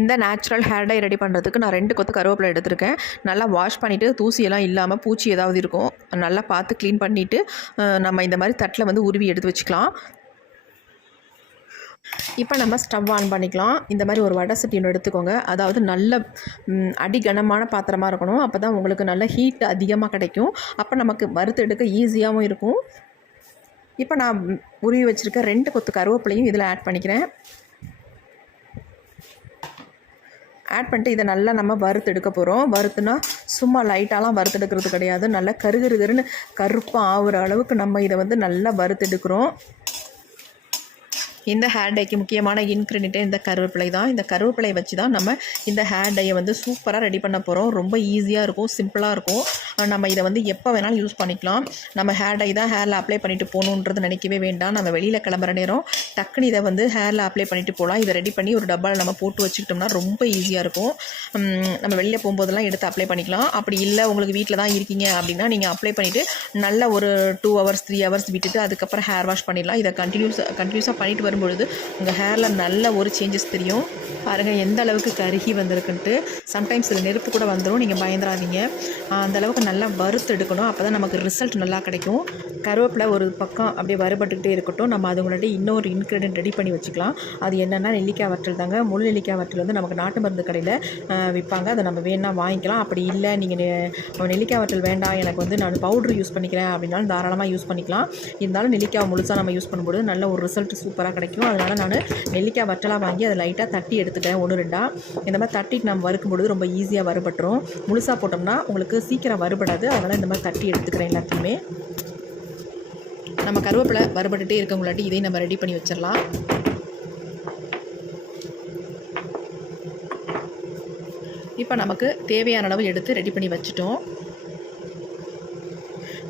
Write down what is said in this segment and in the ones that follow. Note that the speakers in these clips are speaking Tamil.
இந்த நேச்சுரல் ஹேர் டை ரெடி பண்ணுறதுக்கு நான் ரெண்டு கொத்து கருவேப்பிலை எடுத்திருக்கேன். நல்லா வாஷ் பண்ணிவிட்டு தூசியெல்லாம் இல்லாமல் பூச்சி ஏதாவது இருக்கும் நல்லா பார்த்து க்ளீன் பண்ணிவிட்டு நம்ம இந்த மாதிரி தட்டில் வந்து உருவி எடுத்து வச்சுக்கலாம். இப்போ நம்ம ஸ்டவ் ஆன் பண்ணிக்கலாம். இந்த மாதிரி ஒரு வடை சட்டி ஒன்று எடுத்துக்கோங்க. அதாவது நல்ல அடிகனமான அடி கனமான பாத்திரமாக இருக்கணும். அப்போ தான் உங்களுக்கு நல்ல ஹீட் அதிகமாக கிடைக்கும். அப்போ நமக்கு வறுத்து எடுக்க ஈஸியாகவும் இருக்கும். இப்போ நான் உருவி வச்சுருக்க ரெண்டு கொத்து கருவேப்பிலையும் இதில் ஆட் பண்ணிக்கிறேன். ஆட் பண்ணிட்டு இதை நல்லா நம்ம வறுத்து எடுக்க போகிறோம் வறுத்துனா சும்மா லைட்டாலாம் வறுத்தெடுக்கிறது கிடையாது. நல்லா கருகருகருன்னு கருப்பாக ஆகுற அளவுக்கு நம்ம இதை வந்து நல்லா வறுத்து எடுக்கிறோம். இந்த ஹேர் டைக்கு முக்கியமான இன்க்ரீடியண்ட்டே இந்த கருவேப்பிலை தான். இந்த கருவேப்பிலை வச்சு தான் நம்ம இந்த ஹேர் டையை வந்து சூப்பராக ரெடி பண்ண போகிறோம் ரொம்ப ஈஸியாக இருக்கும் சிம்பிளாக இருக்கும். நம்ம இதை வந்து எப்போ வேணாலும் யூஸ் பண்ணிக்கலாம். நம்ம ஹேர் டை தான் ஹேரில் அப்ளை பண்ணிட்டு போகணுன்றது நினைக்கவே வேண்டாம். நம்ம வெளியில் கிளம்புற நேரம் டக்குன்னு இதை வந்து ஹேரில் அப்ளை பண்ணிட்டு போகலாம். இதை ரெடி பண்ணி ஒரு டப்பாவில் நம்ம போட்டு வச்சுக்கிட்டோம்னா ரொம்ப ஈஸியாக இருக்கும். நம்ம வெளியில் போகும்போதெல்லாம் எடுத்து அப்ளை பண்ணிக்கலாம். அப்படி இல்லை உங்களுக்கு வீட்டில் தான் இருக்கீங்க அப்படின்னா நீங்கள் அப்ளை பண்ணிவிட்டு நல்ல ஒரு டூ ஹவர்ஸ் த்ரீ ஹவர்ஸ் விட்டுட்டு அதுக்கப்புறம் ஹேர் வாஷ் பண்ணிடலாம். இதை கண்டினியூஸ் கண்டினியூஸாக பண்ணிட்டு வரும்பொழுது உங்கள் ஹேரில் நல்ல ஒரு சேஞ்சஸ் தெரியும். பாருங்கள் எந்த அளவுக்கு கருகி வந்திருக்குன்ட்டு. சம்டைம்ஸ் இதில் நெருப்பு கூட வந்துடும் நீங்கள் பயந்துடாதீங்க அந்த அளவுக்கு நல்லா வறுத்து எடுக்கணும். அப்போ தான் நமக்கு ரிசல்ட் நல்லா கிடைக்கும். கருவேப்பிலை ஒரு பக்கம் அப்படியே வறுபட்டுக்கிட்டே இருக்கட்டும். நம்ம அது முன்னாடி இன்னொரு இன்க்ரீடியன்ட் ரெடி பண்ணி வச்சுக்கலாம். அது என்னென்னா நெல்லிக்காய் வற்றல் தாங்க. முள் நெல்லிக்காய் வற்றல் வந்து நமக்கு நாட்டு மருந்து கடையில் விற்பாங்க. அதை நம்ம வேணால் வாங்கிக்கலாம். அப்படி இல்லை நீங்கள் நெல்லிக்காய் வற்றல் வேண்டாம். எனக்கு வந்து நான் பவுட்ரு யூஸ் பண்ணிக்கிறேன் அப்படின்னாலும் தாராளமாக யூஸ் பண்ணிக்கலாம். இருந்தாலும் நெல்லிக்காய் முழுசாக நம்ம யூஸ் பண்ணும்போது நல்ல ஒரு ரிசல்ட் சூப்பராக கிடைக்கும். அதனால் நான் நெல்லிக்காய் வற்றலாக வாங்கி அதை லைட்டாக தட்டி எடுத்து எடுத்துட்டேன் ஒன்று ரெண்டாக இந்த மாதிரி தட்டிட்டு நம்ம வறுக்கும் பொழுது ரொம்ப ஈஸியாக வறுபட்டுரும். முழுசாக போட்டோம்னா உங்களுக்கு சீக்கிரம் வறுபடாது. அதனால் இந்த மாதிரி தட்டி எடுத்துக்கிறேன் எல்லாத்தையுமே. நம்ம கருவேப்பிலை வறுபட்டுட்டே இருக்கவங்களாட்டி இதையும் நம்ம ரெடி பண்ணி வச்சிடலாம் இப்போ நமக்கு தேவையான அளவு எடுத்து ரெடி பண்ணி வச்சுட்டோம்.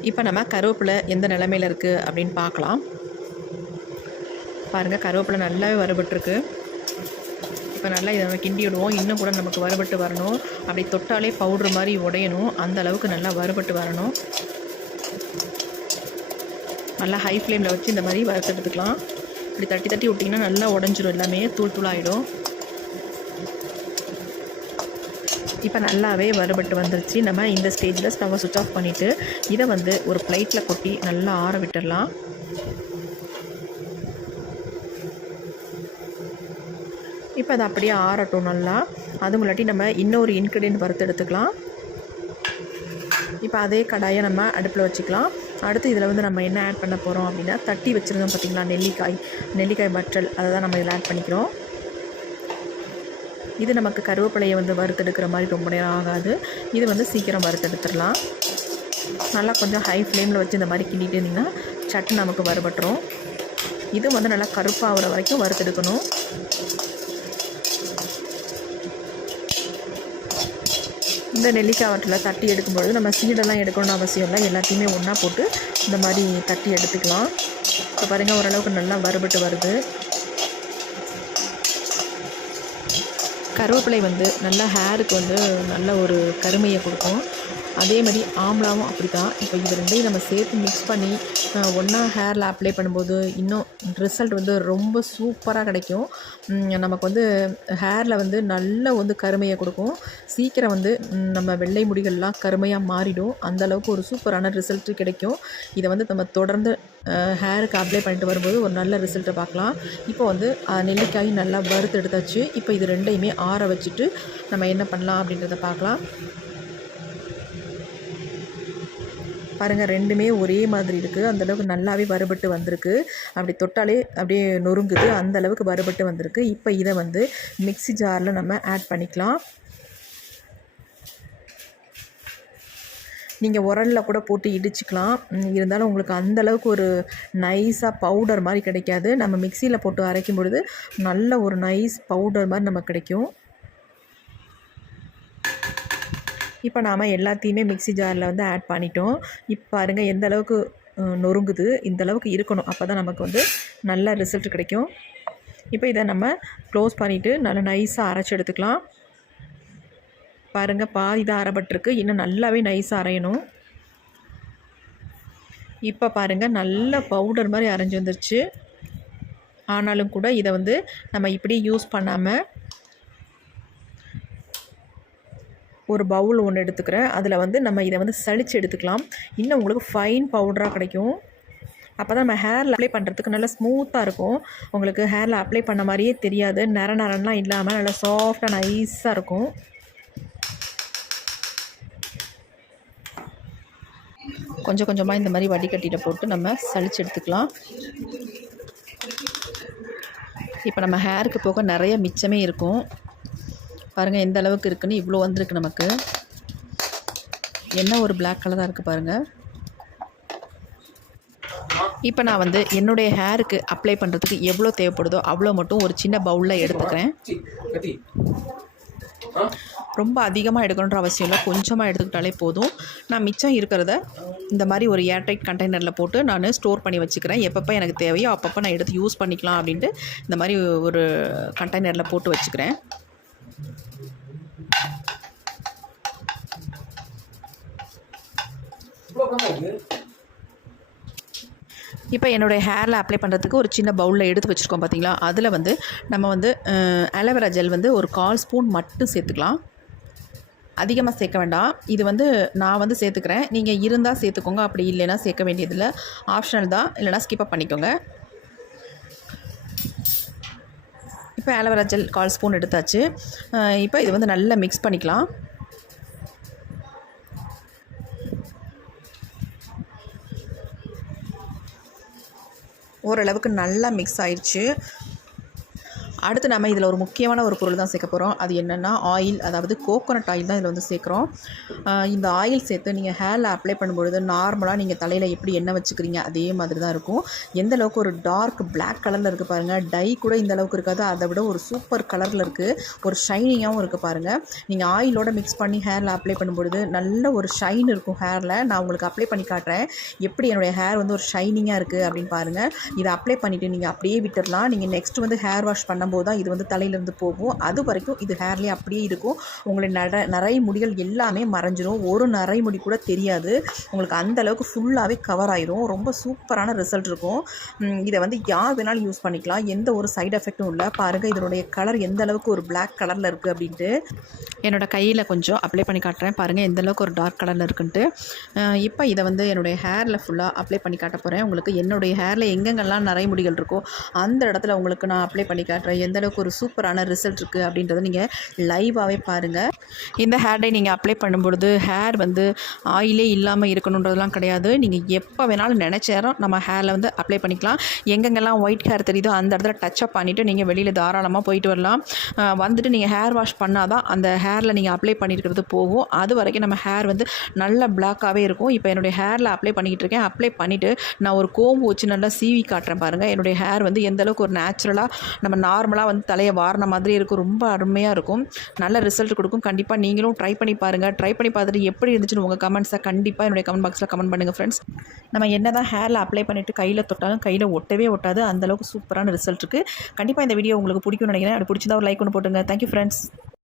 இப்போ நம்ம கருவேப்பிலை எந்த நிலமையில் இருக்குது அப்படின்னு பார்க்கலாம். பாருங்கள் கருவேப்பிலை நல்லாவே வறுபட்டுருக்கு. இப்போ நல்லா இதை நம்ம கிண்டி விடுவோம். இன்னும் கூட நமக்கு வறுபட்டு வரணும். அப்படி தொட்டாலே பவுட்ரு மாதிரி உடையணும். அந்த அளவுக்கு நல்லா வறுபட்டு வரணும். நல்லா ஹை ஃப்ளேமில் வச்சு இந்த மாதிரி வறுத்து எடுத்துக்கலாம். இப்படி தட்டி தட்டி விட்டிங்கன்னா நல்லா உடஞ்சிரும் எல்லாமே. தூள் தூளாகிடும் இப்போ நல்லாவே வறுபட்டு வந்துருச்சு. நம்ம இந்த ஸ்டேஜில் ஸ்டவ்வை சுவிச் ஆஃப் பண்ணிவிட்டு இதை வந்து ஒரு பிளேட்டில் கொட்டி நல்லா ஆற விட்டுடலாம். இப்போ அது அப்படியே ஆறட்டும் நல்லா. அது முன்னாடி நம்ம இன்னொரு இன்க்ரீடியன்ட் வறுத்து எடுத்துக்கலாம். இப்போ அதே கடாயை நம்ம அடுப்பில் வச்சுக்கலாம். அடுத்து இதில் வந்து நம்ம என்ன ஆட் பண்ண போகிறோம் அப்படின்னா தட்டி வச்சுருந்தோம் பார்த்திங்களா நெல்லிக்காய். நெல்லிக்காய் வற்றல் அதை தான் நம்ம இதில் ஆட் பண்ணிக்கிறோம். இது நமக்கு கருவேப்பிலையை வந்து வறுத்தெடுக்கிற மாதிரி ரொம்ப நேரம் ஆகாது. இது வந்து சீக்கிரம் வறுத்தெடுத்துடலாம் நல்லா கொஞ்சம் ஹை ஃப்ளேமில் வச்சு இந்த மாதிரி கிண்டிட்டு இருந்தீங்கன்னா சட்டு நமக்கு வறுபட்டுரும். இது வந்து நல்லா கருப்பாகிற வரைக்கும் வறுத்தெடுக்கணும் இந்த நெல்லிக்காய் வட்டில் தட்டி எடுக்கும்பொழுது நம்ம சீடெல்லாம் எடுக்கணும்னு அவசியம் இல்லை. எல்லாத்தையுமே ஒன்றா போட்டு இந்த மாதிரி தட்டி எடுத்துக்கலாம். இப்போ பாருங்கள் ஓரளவுக்கு நல்லா வறுபட்டு வருது. கருவேப்பிலை வந்து நல்லா ஹேருக்கு வந்து நல்ல ஒரு கருமையை கொடுக்கும். அதே மாதிரி ஆம்லாவும் அப்படி தான் இப்போ இது ரெண்டையும் நம்ம சேர்த்து மிக்ஸ் பண்ணி ஒன்றா ஹேரில் அப்ளை பண்ணும்போது இன்னும் ரிசல்ட் வந்து ரொம்ப சூப்பராக கிடைக்கும். நமக்கு வந்து ஹேரில் வந்து நல்ல வந்து கருமையை கொடுக்கும். சீக்கிரம் வந்து நம்ம வெள்ளை முடிகள்லாம் கருமையாக மாறிடும். அந்தளவுக்கு ஒரு சூப்பரான ரிசல்ட்டு கிடைக்கும். இதை வந்து நம்ம தொடர்ந்து ஹேருக்கு அப்ளை பண்ணிட்டு வரும்போது ஒரு நல்ல ரிசல்ட்டை பார்க்கலாம். இப்போ வந்து நெல்லிக்காய் நல்லா வறுத்து எடுத்தாச்சு இப்போ இது ரெண்டையுமே ஆற வச்சுட்டு நம்ம என்ன பண்ணலாம் அப்படின்றத பார்க்கலாம். பாருங்கள் ரெண்டுமே ஒரே மாதிரி இருக்குது அந்தளவுக்கு நல்லாவே வறுபட்டு வந்திருக்கு. அப்படி தொட்டாலே அப்படியே நொறுங்குது. அந்த அளவுக்கு வறுபட்டு வந்திருக்கு. இப்போ இதை வந்து மிக்ஸி ஜாரில் நம்ம ஆட் பண்ணிக்கலாம். நீங்கள் உரலில் கூட போட்டு இடிச்சுக்கலாம். இருந்தாலும் உங்களுக்கு அந்த அளவுக்கு ஒரு நைஸாக பவுடர் மாதிரி கிடைக்காது. நம்ம மிக்சியில் போட்டு அரைக்கும் பொழுது நல்ல ஒரு நைஸ் பவுடர் மாதிரி நமக்கு கிடைக்கும். இப்போ நாம் எல்லாத்தையுமே மிக்ஸி ஜாரில் வந்து ஆட் பண்ணிட்டோம். இப்போ பாருங்கள் எந்த அளவுக்கு நொறுங்குது இந்த அளவுக்கு இருக்கணும். அப்போ தான் நமக்கு வந்து நல்ல ரிசல்ட் கிடைக்கும். இப்போ இதை நம்ம க்ளோஸ் பண்ணிவிட்டு நல்லா நைஸாக அரைச்சி எடுத்துக்கலாம். பாருங்கள் பாதி தான் அரைப்பட்டிருக்கு. இன்னும் நல்லாவே நைஸாக அரையணும். இப்போ பாருங்கள் நல்ல பவுடர் மாதிரி அரைஞ்சி வந்துருச்சு. ஆனாலும் கூட இதை வந்து நம்ம இப்படி யூஸ் பண்ணாமல் ஒரு பவுல் ஒன்று எடுத்துக்கிறேன். அதில் வந்து நம்ம இதை வந்து சளிச்சு எடுத்துக்கலாம். இன்னும் உங்களுக்கு ஃபைன் பவுடராக கிடைக்கும். அப்போ தான் நம்ம ஹேரில் அப்ளை பண்ணுறதுக்கு நல்லா ஸ்மூத்தாக இருக்கும். உங்களுக்கு ஹேரில் அப்ளை பண்ண மாதிரியே தெரியாது. நர நரன்லாம் இல்லாமல் நல்லா சாஃப்டாக நைஸாக இருக்கும். கொஞ்சம் கொஞ்சமாக இந்த மாதிரி வடிகட்டியில் போட்டு நம்ம சளிச்சு எடுத்துக்கலாம். இப்போ நம்ம ஹேருக்கு போக நிறைய மிச்சமே இருக்கும். பாருங்கள் எந்த அளவுக்கு இருக்குன்னு இவ்வளோ வந்திருக்கு நமக்கு. என்ன ஒரு பிளாக் கலராக இருக்குது பாருங்கள் இப்போ நான் வந்து என்னுடைய ஹேருக்கு அப்ளை பண்ணுறதுக்கு எவ்வளோ தேவைப்படுதோ அவ்வளோ மட்டும் ஒரு சின்ன பவுலில் எடுத்துக்கிறேன். ரொம்ப அதிகமாக எடுக்கணுன்ற அவசியம் இல்லை கொஞ்சமாக எடுத்துக்கிட்டாலே போதும். நான் மிச்சம் இருக்கிறத இந்த மாதிரி ஒரு ஏர்டைட் கண்டெய்னரில் போட்டு நான் ஸ்டோர் பண்ணி வச்சுக்கிறேன். எப்பப்போ எனக்கு தேவையோ அப்பப்போ நான் எடுத்து யூஸ் பண்ணிக்கலாம் அப்படின்ட்டு இந்த மாதிரி ஒரு கண்டெய்னரில் போட்டு வச்சுக்கிறேன். இப்போ என்னுடைய ஹேரில் அப்ளை பண்ணுறதுக்கு ஒரு சின்ன பவுலில் எடுத்து வச்சுருக்கோம் பார்த்தீங்களா அதில் வந்து நம்ம வந்து அலோவேரா ஜெல் வந்து ஒரு கால் ஸ்பூன் மட்டும் சேர்த்துக்கலாம். அதிகமாக சேர்க்க வேண்டாம். இது வந்து நான் வந்து சேர்த்துக்கிறேன். நீங்கள் இருந்தால் சேர்த்துக்கோங்க. அப்படி இல்லைன்னா சேர்க்க வேண்டியதில்லை. ஆப்ஷனல் தான். இல்லைனா ஸ்கிப்பப் பண்ணிக்கோங்க. இப்போ ஆலோவேரா ஜெல் கால் ஸ்பூன் எடுத்தாச்சு. இப்போ இது வந்து நல்லா மிக்ஸ் பண்ணிக்கலாம். ஓரளவுக்கு நல்லா மிக்ஸ் ஆயிடுச்சு அடுத்து நம்ம இதில் ஒரு முக்கியமான ஒரு பொருள் தான் சேர்க்க போகிறோம் அது என்னென்னா ஆயில் அதாவது கோகோனட் ஆயில் தான் இதில் வந்து சேர்க்குறோம். இந்த ஆயில் சேர்த்து நீங்கள் ஹேரில் அப்ளை பண்ணும்பொழுது நார்மலாக நீங்கள் தலையில் எப்படி எண்ணெய் வச்சுக்கிறீங்க அதே மாதிரி தான் இருக்கும். எந்த அளவுக்கு ஒரு டார்க் பிளாக் கலரில் இருக்குது பாருங்கள் டை கூட இந்த அளவுக்கு இருக்காது. அதை விட ஒரு சூப்பர் கலரில் இருக்குது ஒரு ஷைனிங்காகவும் இருக்குது பாருங்கள் நீங்கள் ஆயிலோட மிக்ஸ் பண்ணி ஹேரில் அப்ளை பண்ணும்பொழுது நல்ல ஒரு ஷைன் இருக்கும் ஹேரில் நான் உங்களுக்கு அப்ளை பண்ணி காட்டுறேன். எப்படி என்னுடைய ஹேர் வந்து ஒரு ஷைனிங்காக இருக்குது அப்படின்னு பாருங்கள் இதை அப்ளை பண்ணிவிட்டு நீங்கள் அப்படியே விட்டுடலாம் நீங்கள் நெக்ஸ்ட் வந்து ஹேர் வாஷ் பண்ண பண்ணும்போது தான் இது வந்து தலையிலேருந்து போகும். அது வரைக்கும் இது ஹேர்லேயே அப்படியே இருக்கும். உங்களுடைய நர நிறைய முடிகள் எல்லாமே மறைஞ்சிரும். ஒரு நரை முடி கூட தெரியாது. உங்களுக்கு அந்த அளவுக்கு ஃபுல்லாகவே கவர் ஆயிரும். ரொம்ப சூப்பரான ரிசல்ட் இருக்கும். இதை வந்து யார் வேணாலும் யூஸ் பண்ணிக்கலாம். எந்த ஒரு சைடு எஃபெக்ட்டும் இல்லை. பாருங்கள் இதனுடைய கலர் எந்த அளவுக்கு ஒரு பிளாக் கலரில் இருக்குது அப்படின்ட்டு. என்னோட கையில் கொஞ்சம் அப்ளை பண்ணி காட்டுறேன். பாருங்கள் எந்த அளவுக்கு ஒரு டார்க் கலரில் இருக்குன்ட்டு. இப்போ இதை வந்து என்னுடைய ஹேரில் ஃபுல்லாக அப்ளை பண்ணி காட்ட போகிறேன் உங்களுக்கு என்னுடைய ஹேரில் எங்கெங்கெல்லாம் நிறைய முடிகள் இருக்கோ அந்த இடத்துல உங்களுக்கு நான் அப்ளை பண்ணி காட்டுறேன். எந்த அளவுக்கு ஒரு சூப்பரான ரிசல்ட் இருக்குது அப்படின்றத நீங்கள் லைவாகவே பாருங்கள் இந்த ஹேர் டை நீங்கள் அப்ளை பண்ணும்பொழுது ஹேர் வந்து ஆயிலே இல்லாமல் இருக்கணுன்றதெல்லாம் கிடையாது. நீங்கள் எப்போ வேணாலும் நினச்ச நேரம் நம்ம ஹேரில் வந்து அப்ளை பண்ணிக்கலாம். எங்கெங்கெல்லாம் ஒயிட் ஹேர் தெரியுதோ அந்த இடத்துல டச் அப் பண்ணிவிட்டு நீங்கள் வெளியில் தாராளமாக போயிட்டு வரலாம். வந்துட்டு நீங்கள் ஹேர் வாஷ் பண்ணால் தான் அந்த ஹேரில் நீங்கள் அப்ளை பண்ணியிருக்கிறது போகும். அது வரைக்கும் நம்ம ஹேர் வந்து நல்ல பிளாக்காகவே இருக்கும். இப்போ என்னுடைய ஹேரில் அப்ளை பண்ணிக்கிட்டு இருக்கேன். அப்ளை பண்ணிவிட்டு நான் ஒரு கோம்பு வச்சு நல்லா சீவி காட்டுறேன் பாருங்கள் என்னுடைய ஹேர் வந்து எந்தளவுக்கு ஒரு நேச்சுரலாக நம்ம நார்மலாக வந்து தலையை வாரின மாதிரி இருக்கும். ரொம்ப அருமையாக இருக்கும். நல்ல ரிசல்ட் கொடுக்கும். கண்டிப்பாக நீங்களும் ட்ரை பண்ணி பாருங்கள் ட்ரை பண்ணி பார்த்துட்டு எப்படி இருந்துச்சுன்னு உங்கள் கமெண்ட்ஸை கண்டிப்பாக என்னுடைய கமெண்ட் பாக்ஸில் கமெண்ட் பண்ணுங்கள் ஃப்ரெண்ட்ஸ் நம்ம என்ன தான் ஹேரில் அப்ளை பண்ணிவிட்டு கையில் தொட்டாலும் கையில் ஒட்டவே ஒட்டாது. அந்தளவுக்கு சூப்பரான ரிசல்ட் இருக்குது கண்டிப்பாக இந்த வீடியோ உங்களுக்கு பிடிக்கும்னு நினைக்கிறேன். அப்படி பிடிச்சிருந்தா ஒரு லைக் ஒன்று போட்டுங்க தேங்க்யூ ஃப்ரெண்ட்ஸ்